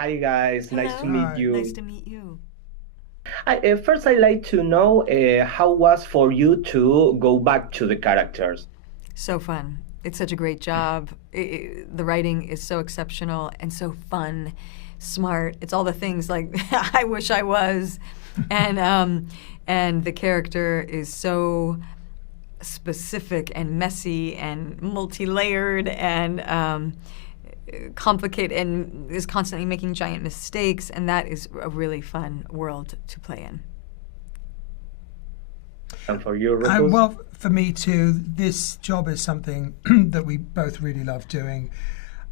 Hi guys, nice to meet Hello. you. Nice to meet you. First, I'd like to know how was for you to go back to the characters. So fun. It's such a great job. The writing is so exceptional and so fun, smart. It's all the things like I wish I was, and the character is so specific and messy and multi-layered and complicated and is constantly making giant mistakes, and that is a really fun world to play in. And for you, Rufus? Well, for me too, this job is something that we both really love doing.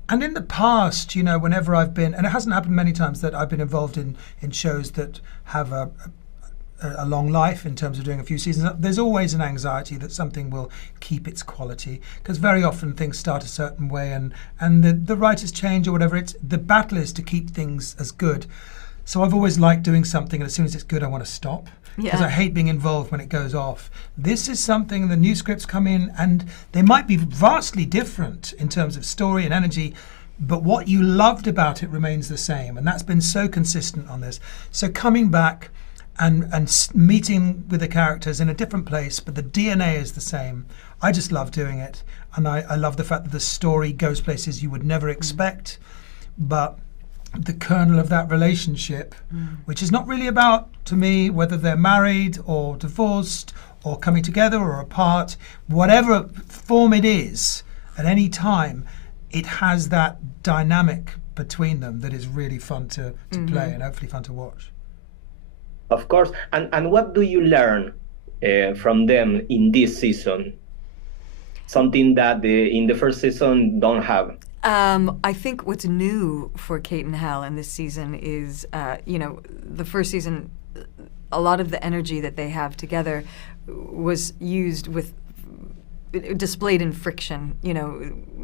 And in the past, you know, whenever I've been, and it hasn't happened many times that I've been involved in shows that have a long life in terms of doing a few seasons, there's always an anxiety that something will keep its quality, because very often things start a certain way and the writers change or whatever. The battle is to keep things as good. So I've always liked doing something, and as soon as it's good, I want to stop. Because I hate being involved when it goes off. This is something, the new scripts come in and they might be vastly different in terms of story and energy, but what you loved about it remains the same. And that's been so consistent on this. So coming back and meeting with the characters in a different place, but the DNA is the same. I just love doing it. And I love the fact that the story goes places you would never expect, but the kernel of that relationship, which is not really about, to me, whether they're married or divorced or coming together or apart, whatever form it is, at any time, it has that dynamic between them that is really fun to play and hopefully fun to watch. Of course. And what do you learn from them in this season? Something that in the first season don't have. I think what's new for Kate and Hal in this season is, the first season, a lot of the energy that they have together was displayed in friction,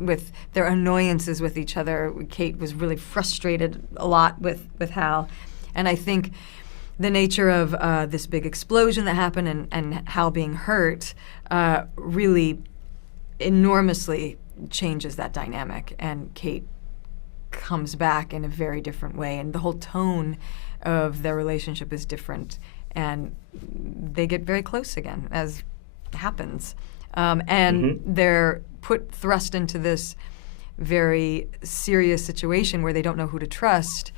with their annoyances with each other. Kate was really frustrated a lot with Hal. And I think the nature of this big explosion that happened and Hal being hurt really enormously changes that dynamic, and Kate comes back in a very different way, and the whole tone of their relationship is different, and they get very close again, as happens. They're thrust into this very serious situation where they don't know who to trust,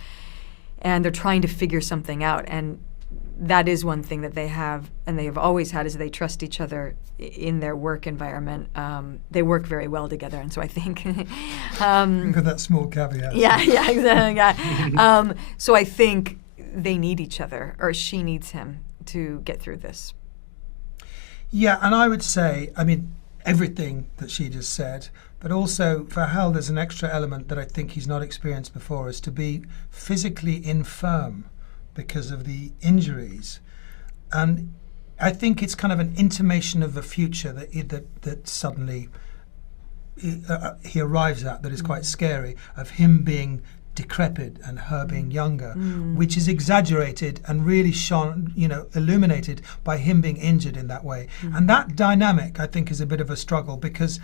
and they're trying to figure something out. And that is one thing that they have, and they have always had, is they trust each other in their work environment. They work very well together, and so I think... With that small caveat. Yeah, exactly. Yeah. So I think they need each other, or she needs him to get through this. Yeah, and I would say, everything that she just said, but also for Hal, there's an extra element that I think he's not experienced before, is to be physically infirm because of the injuries. And I think it's kind of an intimation of the future that suddenly he arrives at, that is quite scary, of him being decrepit and her being younger, which is exaggerated and really illuminated by him being injured in that way. And that dynamic, I think, is a bit of a struggle, because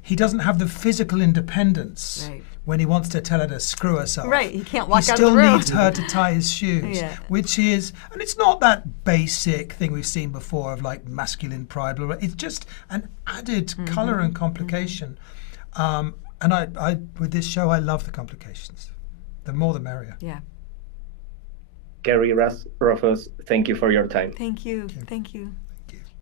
he doesn't have the physical independence when he wants to tell her to screw herself. Right, he can't walk He out of the room. still needs her to tie his shoes, which is, and it's not that basic thing we've seen before of like masculine pride, blah, blah. It's just an added colour and complication. And I with this show, I love the complications. The more the merrier. Yeah. Keri, Rufus, thank you for your time. Thank you. Thank you.